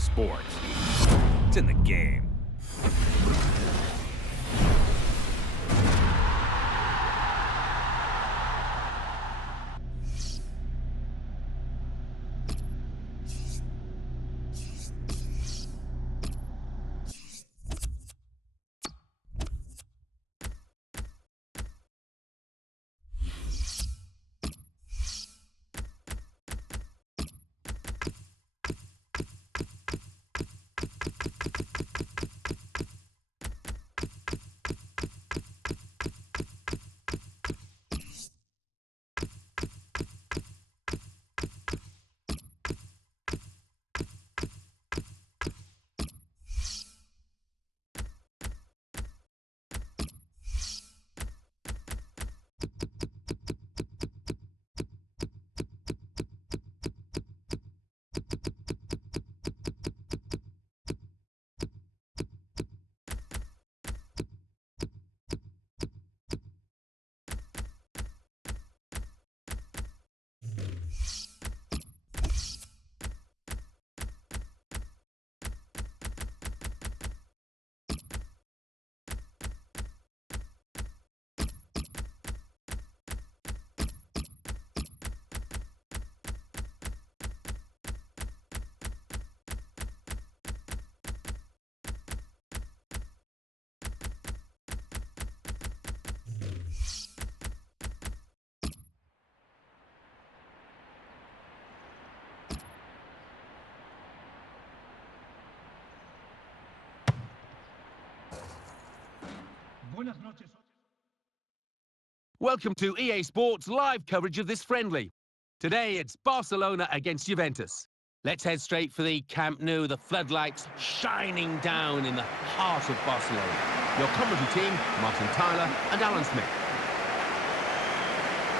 sports. It's in the game. Welcome to EA Sports live coverage of this friendly. Today it's Barcelona against Juventus. Let's head straight for the Camp Nou, the floodlights shining down in the heart of Barcelona. Your commentary team, Martin Tyler and Alan Smith.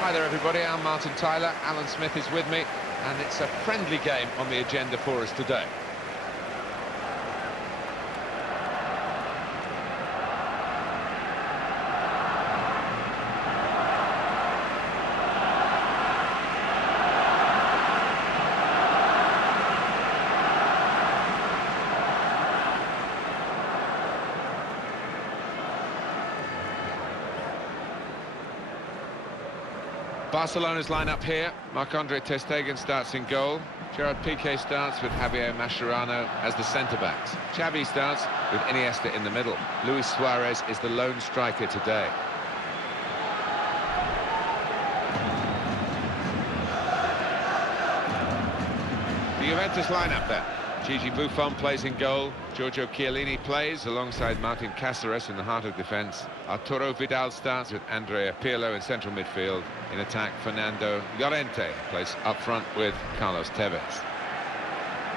Hi there everybody, I'm Martin Tyler, Alan Smith is with me, and it's a friendly game on the agenda for us today. Barcelona's line-up here. Marc-Andre ter Stegen starts in goal. Gerard Piqué starts with Javier Mascherano as the centre-backs. Xavi starts with Iniesta in the middle. Luis Suarez is the lone striker today. The Juventus line-up then. Gigi Buffon plays in goal. Giorgio Chiellini plays alongside Martin Cáceres in the heart of defence. Arturo Vidal starts with Andrea Pirlo in central midfield. In attack, Fernando Llorente plays up front with Carlos Tevez.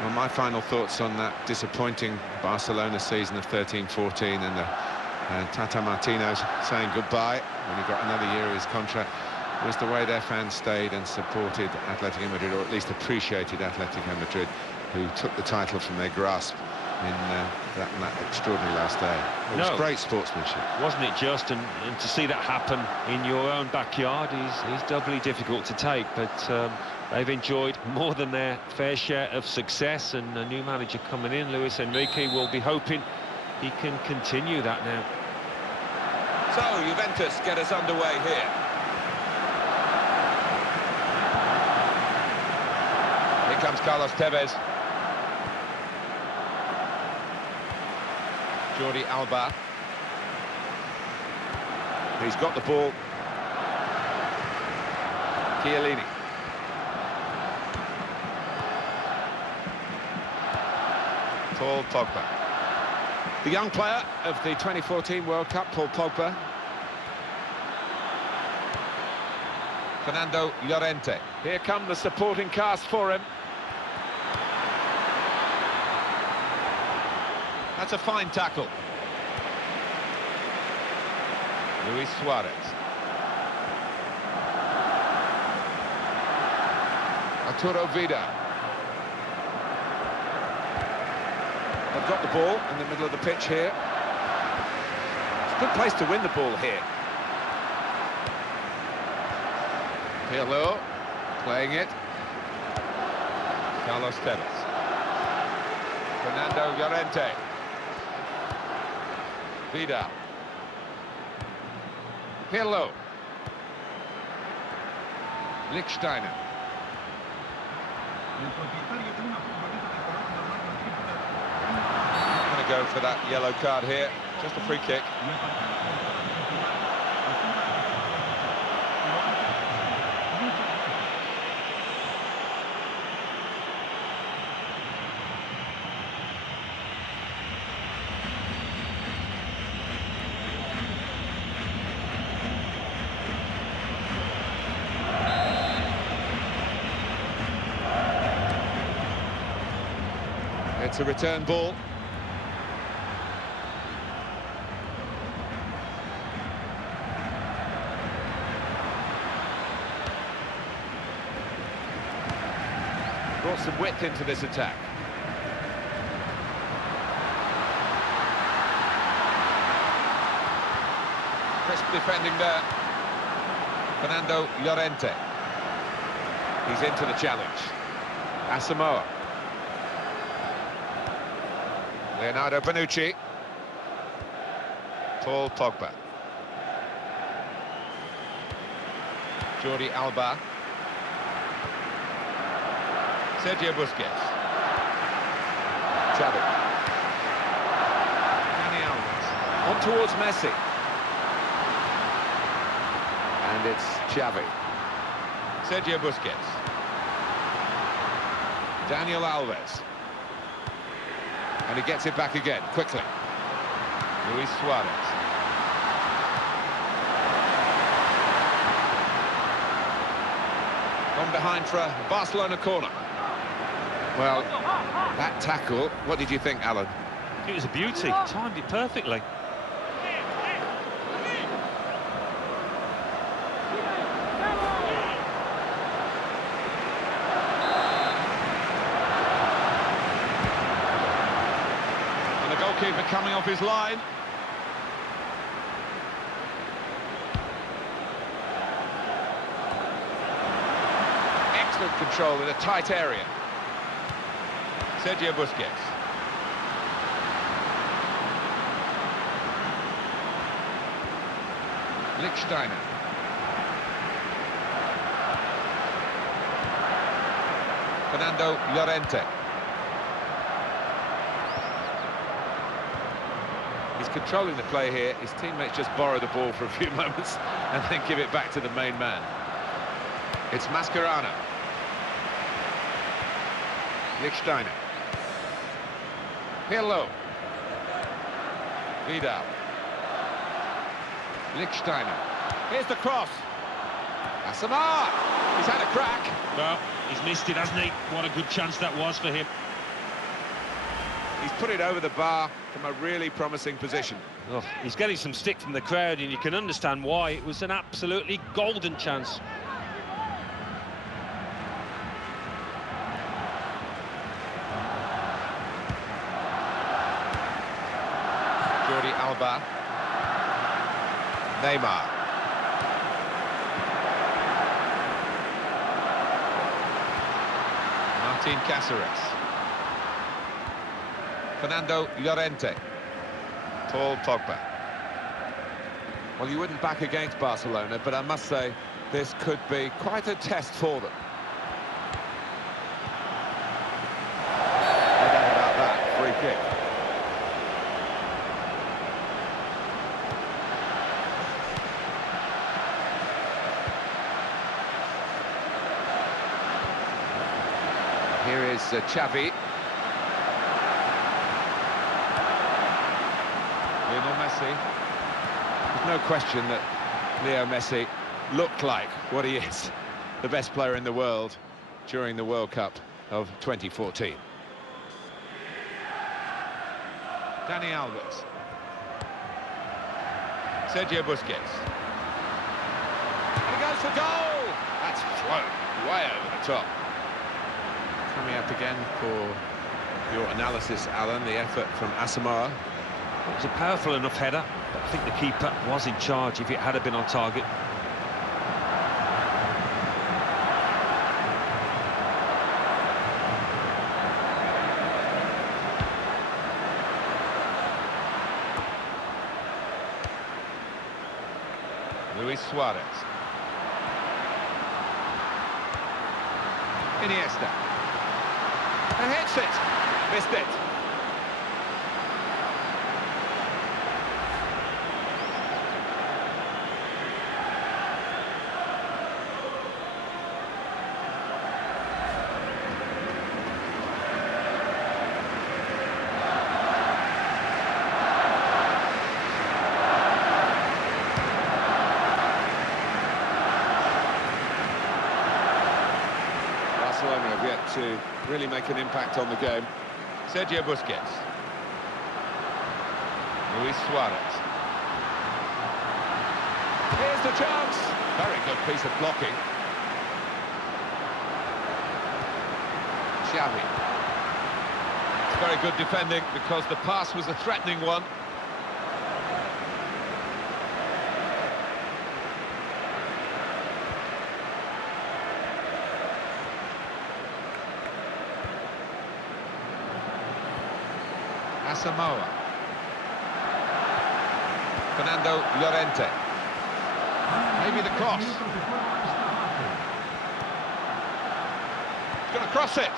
Well, my final thoughts on that disappointing Barcelona season of 13-14 and Tata Martino's saying goodbye when he got another year of his contract was the way their fans stayed and supported Atletico Madrid, or at least appreciated Atletico Madrid, who took the title from their grasp in that extraordinary last day. It was great sportsmanship. Wasn't it just? And to see that happen in your own backyard is doubly difficult to take, but they've enjoyed more than their fair share of success, and a new manager coming in, Luis Enrique, will be hoping he can continue that now. So, Juventus get us underway here. Here comes Carlos Tevez. Jordi Alba. He's got the ball. Chiellini. Paul Pogba. The young player of the 2014 World Cup, Paul Pogba. Fernando Llorente. Here come the supporting cast for him. That's a fine tackle. Luis Suarez. Arturo Vidal. They've got the ball in the middle of the pitch here. It's a good place to win the ball here. Pirlo playing it. Carlos Tevez. Fernando Llorente. Vidal. Pirlo. Lichtsteiner. I'm going to go for that yellow card here. Just a free kick. It's a return ball. Brought some width into this attack. Crisp defending there. Fernando Llorente. He's into the challenge. Asamoah. Leonardo Bonucci. Paul Pogba. Jordi Alba. Sergio Busquets. Xavi. Dani Alves. On towards Messi. And it's Xavi. Sergio Busquets. Daniel Alves. And he gets it back again, quickly. Luis Suarez. From behind for a Barcelona corner. Well, that tackle, what did you think, Alan? It was a beauty, timed it perfectly. Goalkeeper coming off his line. Excellent control in a tight area. Sergio Busquets. Lichtsteiner. Fernando Llorente. He's controlling the play here. His teammates just borrow the ball for a few moments and then give it back to the main man. It's Mascherano. Lichtsteiner. Pirlo. Vidal. Lichtsteiner. Here's the cross. Asamoah. He's had a crack. Well, he's missed it, hasn't he? What a good chance that was for him. He's put it over the bar from a really promising position. Oh, he's getting some stick from the crowd, and you can understand why. It was an absolutely golden chance. Jordi Alba. Neymar. Martin Cáceres. Fernando Llorente. Paul Pogba. Well, you wouldn't back against Barcelona, but I must say, this could be quite a test for them. No doubt about that, free kick. Here is Xavi. Lionel Messi. There's no question that Leo Messi looked like what he is, the best player in the world during the World Cup of 2014. Dani Alves. Sergio Busquets. And he goes for goal! That's flown way over the top. Coming up again for your analysis, Alan, the effort from Asamoah. It was a powerful enough header, but I think the keeper was in charge if it had been on target. Luis Suarez. Iniesta. And hits it. Missed it. Barcelona have yet to really make an impact on the game. Sergio Busquets. Luis Suarez. Here's the chance. Very good piece of blocking. Xavi. It's very good defending because the pass was a threatening one. Asamoah. Fernando Llorente. Maybe the cross. He's going to cross it.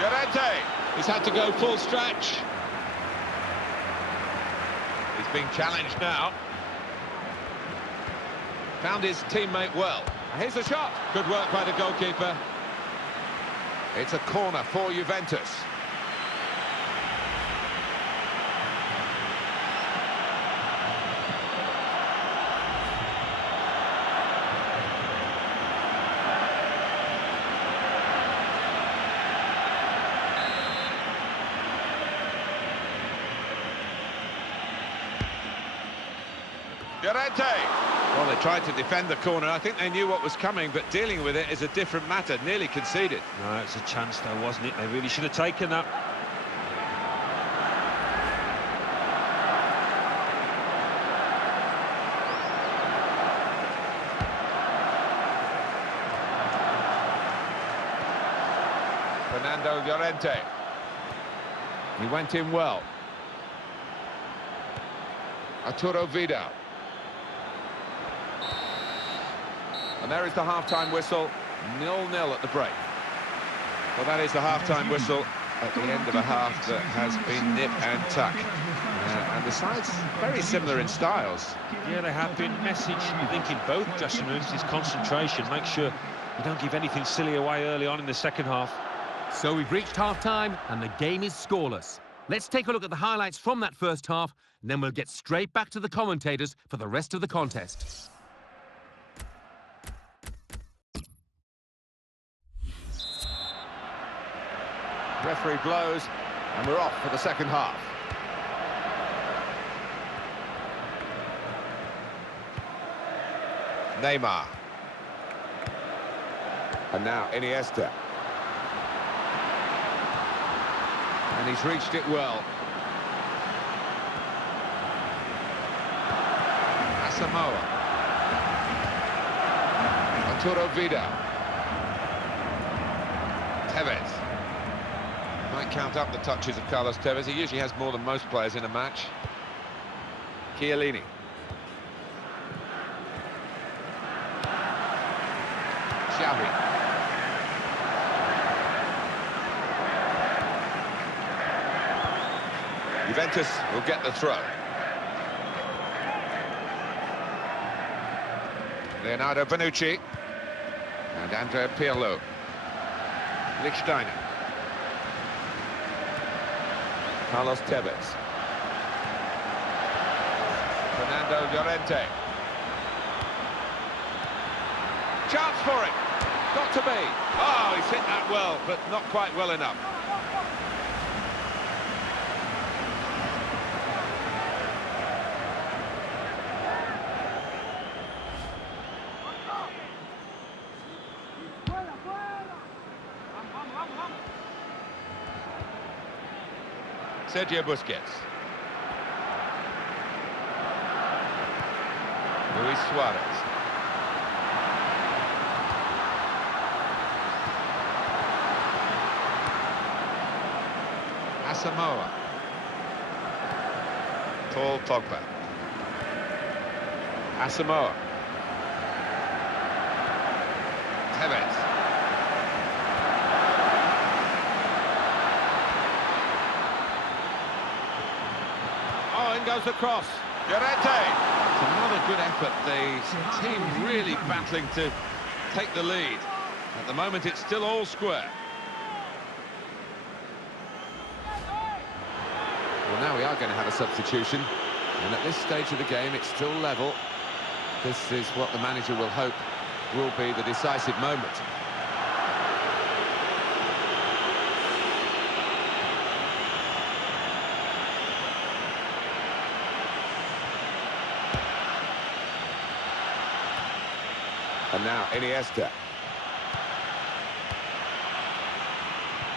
Llorente. He's had to go full stretch. He's being challenged now. Found his teammate well. Here's the shot. Good work by the goalkeeper. It's a corner for Juventus. Llorente. Well, they tried to defend the corner. I think they knew what was coming, but dealing with it is a different matter. Nearly conceded. No, it's a chance though, wasn't it? They really should have taken that. Fernando Llorente. He went in well. Arturo Vidal. And there is the half-time whistle, 0-0 at the break. Well, that is the half-time whistle at the end of a half that has been nip and tuck. And the sides very similar in styles. Yeah, they have been. Message, I think, in both dressing rooms is concentration. Make sure you don't give anything silly away early on in the second half. So we've reached half-time and the game is scoreless. Let's take a look at the highlights from that first half, and then we'll get straight back to the commentators for the rest of the contest. Referee blows, and we're off for the second half. Neymar. And now Iniesta. And he's reached it well. Asamoah. Arturo Vidal. Tevez. Might count up the touches of Carlos Tevez. He usually has more than most players in a match. Chiellini. Xavi. Juventus will get the throw. Leonardo Bonucci. And Andrea Pirlo. Lichtsteiner. Carlos Tevez. Fernando Llorente. Chance for it. Got to be. Oh, he's hit that well, but not quite well enough. Sergio Busquets. Luis Suarez. Asamoah. Paul Pogba. Asamoah. Tevez. Oh, in goes the cross. Llorente. It's another good effort. The team really battling to take the lead. At the moment, it's still all square. Well, now we are going to have a substitution. And at this stage of the game, it's still level. This is what the manager will hope will be the decisive moment. And now, Iniesta.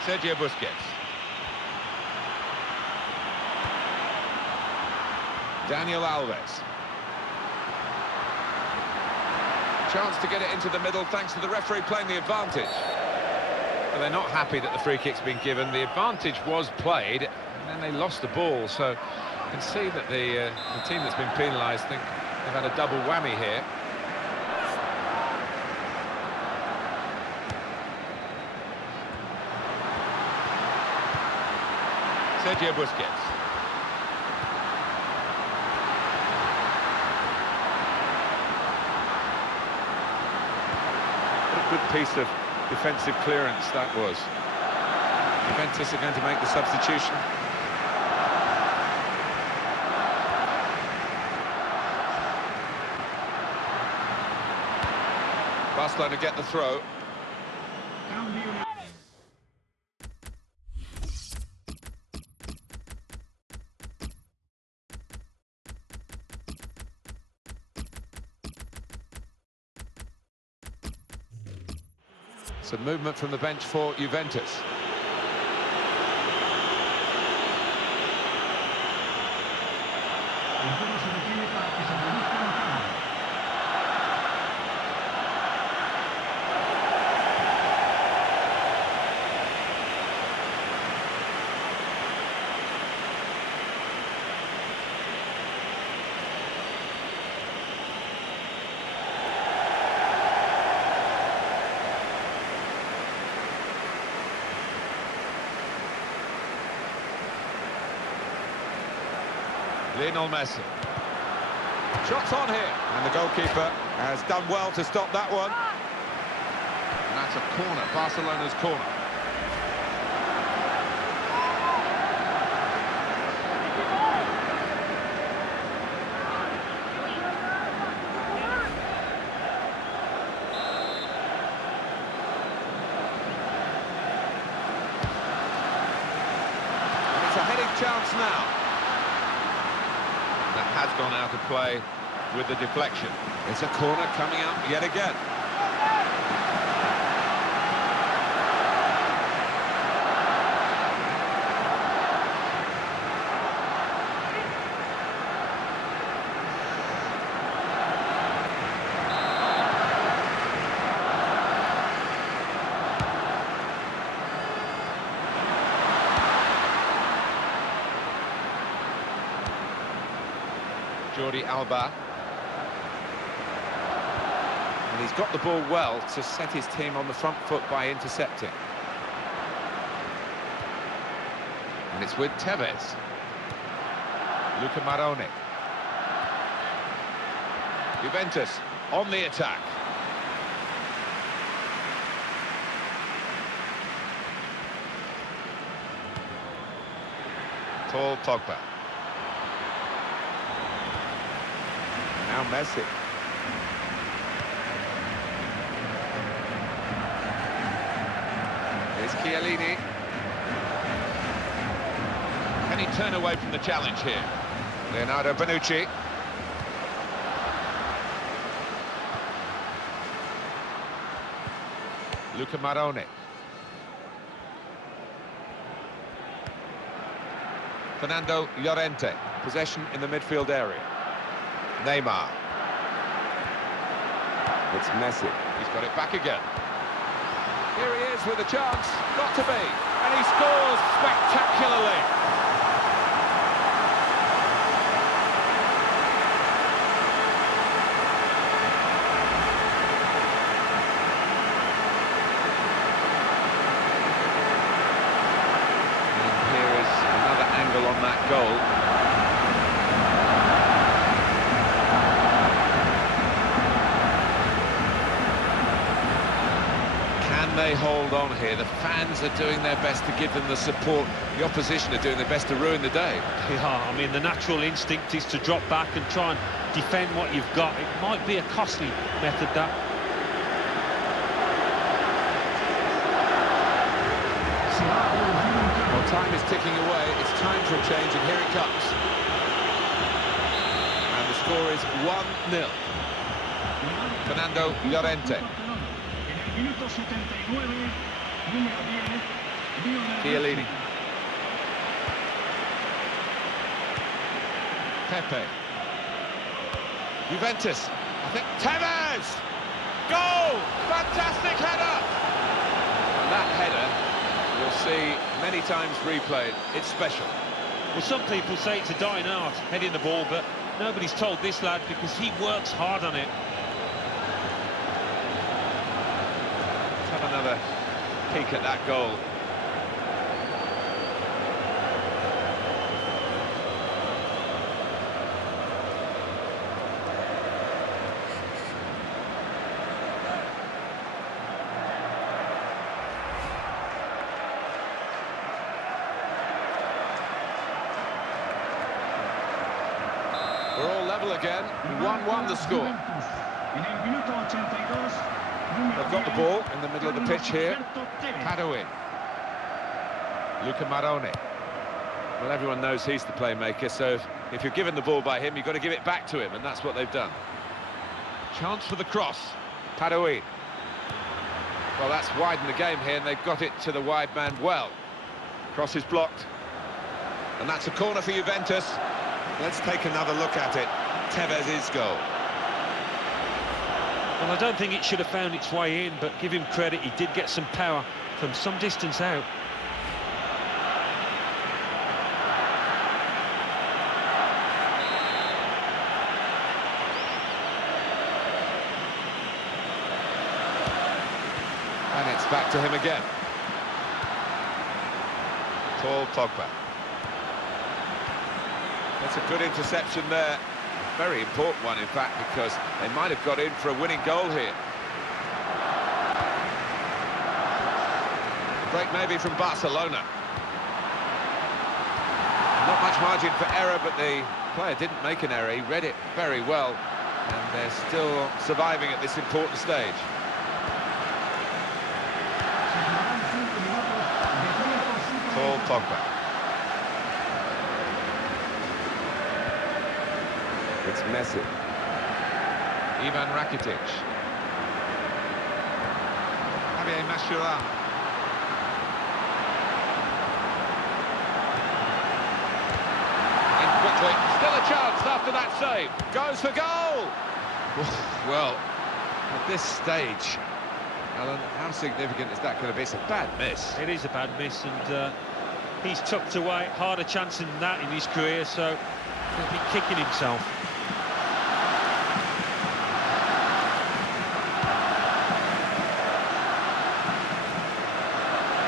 Sergio Busquets. Daniel Alves. Chance to get it into the middle thanks to the referee playing the advantage. But they're not happy that the free kick's been given. The advantage was played, and then they lost the ball. So you can see that the team that's been penalised think they've had a double whammy here. Sergio Busquets. What a good piece of defensive clearance that was. Juventus are going to make the substitution. Barcelona get the throw. Some movement from the bench for Juventus. Lionel Messi. Shots on here. And the goalkeeper has done well to stop that one. And that's a corner, Barcelona's corner. And it's a heading chance now. That has gone out of play with the deflection. It's a corner coming up yet again. Jordi Alba. And he's got the ball well to set his team on the front foot by intercepting. And it's with Tevez. Luca Maroni. Juventus on the attack. Paul Pogba. Now Messi. Here's Chiellini. Can he turn away from the challenge here? Leonardo Bonucci. Luca Maroni. Fernando Llorente. Possession in the midfield area. Neymar. It's Messi. He's got it back again. Here he is with a chance. Got to be. And he scores spectacularly. Can they hold on here? The fans are doing their best to give them the support. The opposition are doing their best to ruin the day. Yeah, I mean, the natural instinct is to drop back and try and defend what you've got. It might be a costly method, that. Well, time is ticking away. It's time for a change, and here it comes. And the score is 1-0. Fernando Llorente. Chiellini. Pepe. Juventus. I think Tevez! Goal! Fantastic header! And that header, you'll see many times replayed. It's special. Well, some people say it's a dying art, heading the ball, but nobody's told this lad because he works hard on it. Let's have another peek at that goal. We're all level again. 1-1 the score. They've got the ball in the middle of the pitch here. Padoue. Luca Marone. Well, everyone knows he's the playmaker, so if you're given the ball by him, you've got to give it back to him, and that's what they've done. Chance for the cross. Padoue. Well, that's widened the game here, and they've got it to the wide man well. Cross is blocked. And that's a corner for Juventus. Let's take another look at it. Tevez's goal. Well, I don't think it should have found its way in, but give him credit, he did get some power from some distance out. And it's back to him again. Paul Pogba. That's a good interception there. Very important one, in fact, because they might have got in for a winning goal here. Break maybe from Barcelona. Not much margin for error, but the player didn't make an error. He read it very well, and they're still surviving at this important stage. Paul Pogba. It's Messi. Ivan Rakitic. Javier Mascherano. In quickly. Still a chance after that save. Goes for goal. Well, at this stage, Alan, how significant is that going to be? It's a bad miss. It is a bad miss, and he's tucked away. Harder chance than that in his career, so he'll be kicking himself.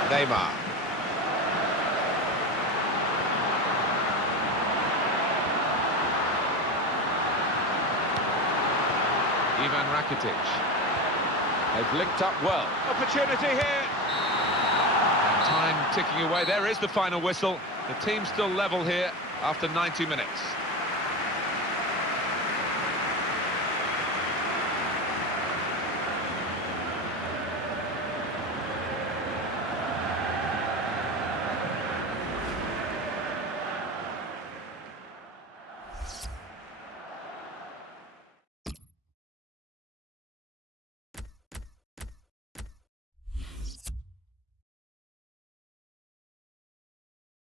Neymar. Ivan Rakitic. They've linked up well. Opportunity here. And time ticking away. There is the final whistle. The team's still level here after 90 minutes.